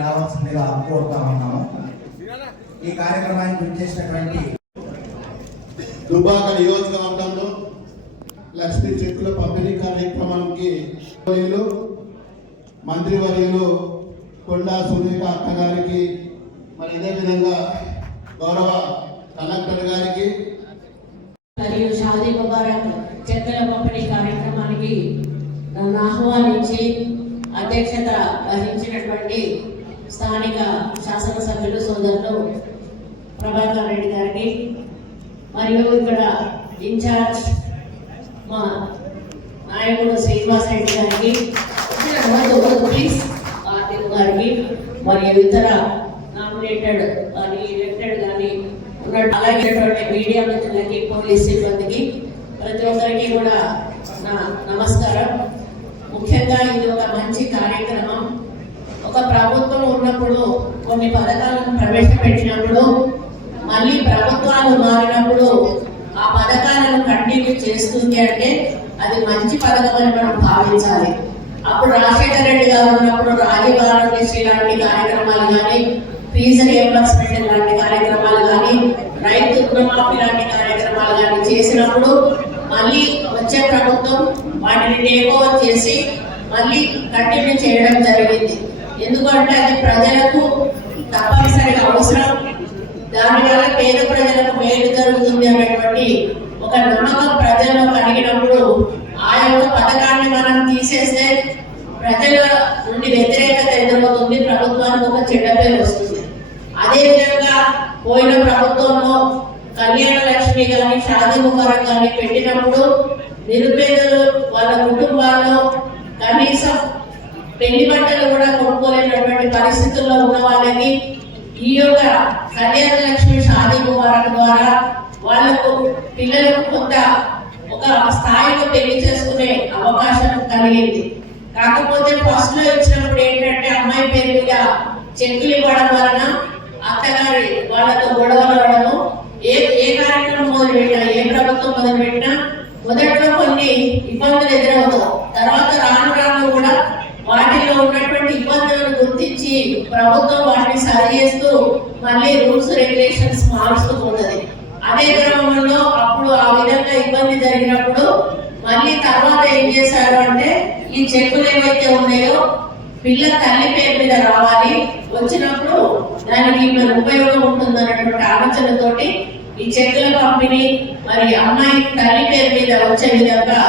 రావాల్సిందిగా కోరుతా ఉన్నాము. ఈ కార్యక్రమానికి వచ్చేసినటువంటి దుబాక నియోజకవర్గంలో లక్ష్మీ చెక్కుల పంపిణీ కార్యక్రమానికి వర్యులు, మంత్రివర్యులు కొండా సునీత అక్క గారికి మరి ఇదే విధంగా గౌరవ కలెక్టర్ గారికి మరియు షాదీ ముబారక్ చెక్కల పంపిణీ కార్యక్రమానికి ఆహ్వానించి అధ్యక్షత వహించినటువంటి స్థానిక శాసనసభ్యులు సోదరులు ప్రభాకర్ రెడ్డి గారికి మరియు ఇక్కడ ఇన్ఛార్జ్ మా నాయకుడు శ్రీనివాస్ రెడ్డి గారికి ప్లీజ్ ఆర్టీఓ గారికి మరియు ఇతర నామినేటెడ్ కానీ ఎలక్టెడ్ కానీ ఉన్నట్టు అలాగే మీడియా మిత్రులకి పోలీస్ సిబ్బందికి ప్రతి ఒక్కరికి కూడా నా నమస్కారం. ముఖ్యంగా ఇది ఒక మంచి కార్యక్రమం. ఒక ప్రభుత్వం ఉన్నప్పుడు కొన్ని పథకాలను ప్రవేశపెట్టినప్పుడు మళ్ళీ ప్రభుత్వాలు మారినప్పుడు ఆ పథకాలను కంటిన్యూ చేస్తుంది అంటే అది మంచి పథకం అని మనం భావించాలి. అప్పుడు రాజశేఖర రెడ్డి గారు ఉన్నప్పుడు రాజీవ్ ఆరోగ్యశ్రీ లాంటి కార్యక్రమాలు కానీ ఫీజు రియంబర్స్మెంట్ లాంటి కార్యక్రమాలు కానీ రైతు రుణమాఫీ లాంటి కార్యక్రమాలు కానీ చేసినప్పుడు మళ్ళీ వచ్చే ప్రభుత్వం వాటిని టేక్ ఓవర్ చేసి మళ్ళీ కంటిన్యూ చేయడం జరిగింది. ఎందుకంటే అది ప్రజలకు తప్పనిసరిగా అవసరం. దానివల్ల పేద ప్రజలకు మేలు జరుగుతుంది అనేటువంటి ఒక నమ్మకం ప్రజల్లో కలిగినప్పుడు ఆ యొక్క పథకాన్ని మనం తీసేస్తే ప్రజల నుండి వ్యతిరేకత ఎదురవుతుంది. ప్రభుత్వానికి ఒక చెడ్డ పేరు వస్తుంది. అదేవిధంగా పోయిన ప్రభుత్వంలో కళ్యాణ లక్ష్మి కానీ షాదీ ముఖరం కానీ పెట్టినప్పుడు నిరుపేదలు వాళ్ళ కుటుంబాల్లో కనీసం పెళ్ళి బట్టలు కూడా కొనుక్కోలేనటువంటి పరిస్థితుల్లో ఉన్న వాళ్ళకి ఈ యొక్క కళ్యాణ లక్ష్మి షాదీ ముబారక్ ద్వారా వాళ్ళకు పిల్లలకు కొంత ఒక స్థాయిలో పెళ్ళి చేసుకునే అవకాశం కలిగింది. కాకపోతే ఫస్ట్లో ఇచ్చినప్పుడు ఏంటంటే అమ్మాయి పేరు మీద చెక్కులు ఇవ్వడం వలన అత్తగారి వాళ్ళతో గొడవలు అవ్వడము ఏ ఏ కార్యక్రమం మొదలు పెట్టినా ఏ ప్రభుత్వం మొదలు పెట్టినా మొదట్లో కొన్ని ఇబ్బందులు ఎదురవుతాం తర్వాత రాను రాను కూడా వాటిలో ఉన్నటువంటి ఇబ్బందులను గుర్తించి ప్రభుత్వం వాటిని సరి చేస్తూ మళ్ళీ రూల్స్ రెగ్యులేషన్స్ మారుస్తూ పోతుంది. అదే క్రమంలో అప్పుడు ఆ విధంగా ఇబ్బంది జరిగినప్పుడు మళ్ళీ తర్వాత ఏం చేశారు అంటే ఈ చెక్కులు ఏవైతే ఉన్నాయో పిల్ల తల్లి పేరు మీద రావాలి. వచ్చినప్పుడు దానికి ఉపయోగం ఉంటుంది అన్నటువంటి ఆలోచనతోటి ఈ చెక్కుల పంపిణీ మరి అమ్మాయి తల్లి పేరు మీద వచ్చే విధంగా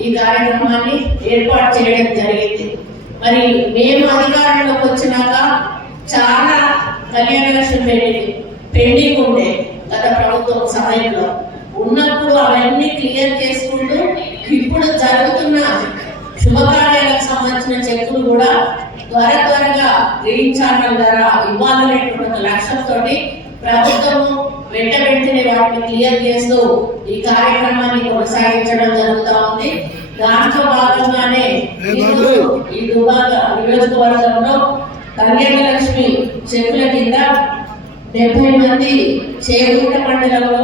ఈ కార్యక్రమాన్ని ఏర్పాటు చేయడం జరిగింది. మరి మేము అధికారంలోకి వచ్చినాక చాలా కళ్యాణ లక్ష్మి పెళ్ళి పెండింగ్ ఉండే గత ప్రభుత్వం సమయంలో. ఉన్నప్పుడు అవన్నీ క్లియర్ చేసుకుంటూ ఇప్పుడు జరుగుతున్న శుభకార్యాలకు సంబంధించిన చెక్కులు కూడా త్వర త్వరగా గ్రీన్ ఛానల్ ద్వారా ఇవ్వాలనేటువంటి లక్ష్యంతో ప్రభుత్వము వెంట వెంటనే వాటిని క్లియర్ చేస్తూ ఈ కార్యక్రమాన్ని కొనసాగించడం జరుగుతా ఉంది. దాంట్లో భాగంగానే ఈ దుబాక నియోజకవర్గంలో కళ్యాణ లక్ష్మి చెక్కుల కింద డెబ్బై మంది చేగుంట మండలంలో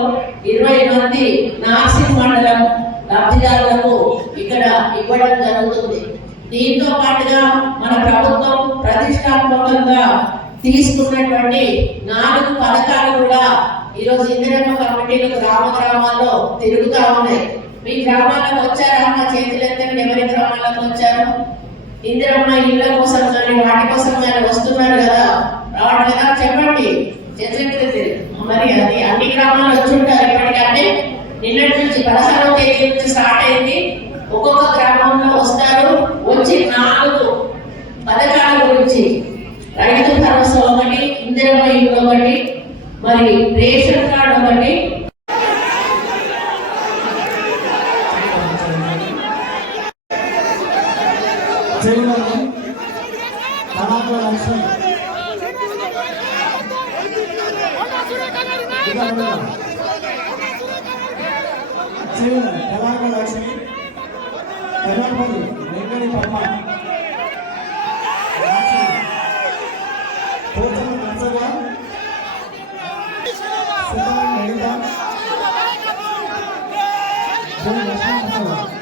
ఇరవై మంది నార్సింగ్ మండలం లబ్ధిదారులకు ఇక్కడ ఇవ్వడం జరుగుతుంది. దీంతో పాటుగా మన ప్రభుత్వం ప్రతిష్టాత్మకంగా తీసుకున్నటువంటి నాలుగు పథకాలు కూడా ఈరోజు ఇందిరమ్మ కమిటీలు గ్రామ గ్రామాల్లో తిరుగుతా ఉన్నాయి. మీ గ్రామాలకు వచ్చారా మా చేతులు ఎత్తండి ఎవరి గ్రామాలకు వచ్చారు? ఇందిరమ్మ ఇళ్ళ కోసం కానీ వాటి కోసం కానీ వస్తున్నారు కదా. రావట్లేదా చెప్పండి. చేతులెత్తి మరి అది అన్ని గ్రామాలు వచ్చి ఉంటారు ఇప్పటికంటే నిన్నటి నుంచి పదహారవ తేదీ నుంచి స్టార్ట్ అయింది. ఒక్కొక్క గ్రామంలో వస్తారు. వచ్చి నాలుగు పథకాల గురించి మరి రేషన్ కార్డు ఒకటి చెరువులను కళాకార వెంకటి పద్మ કોઈ નશા નથી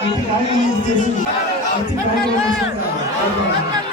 ఇంటికి రాజీనామా చేసి వచ్చి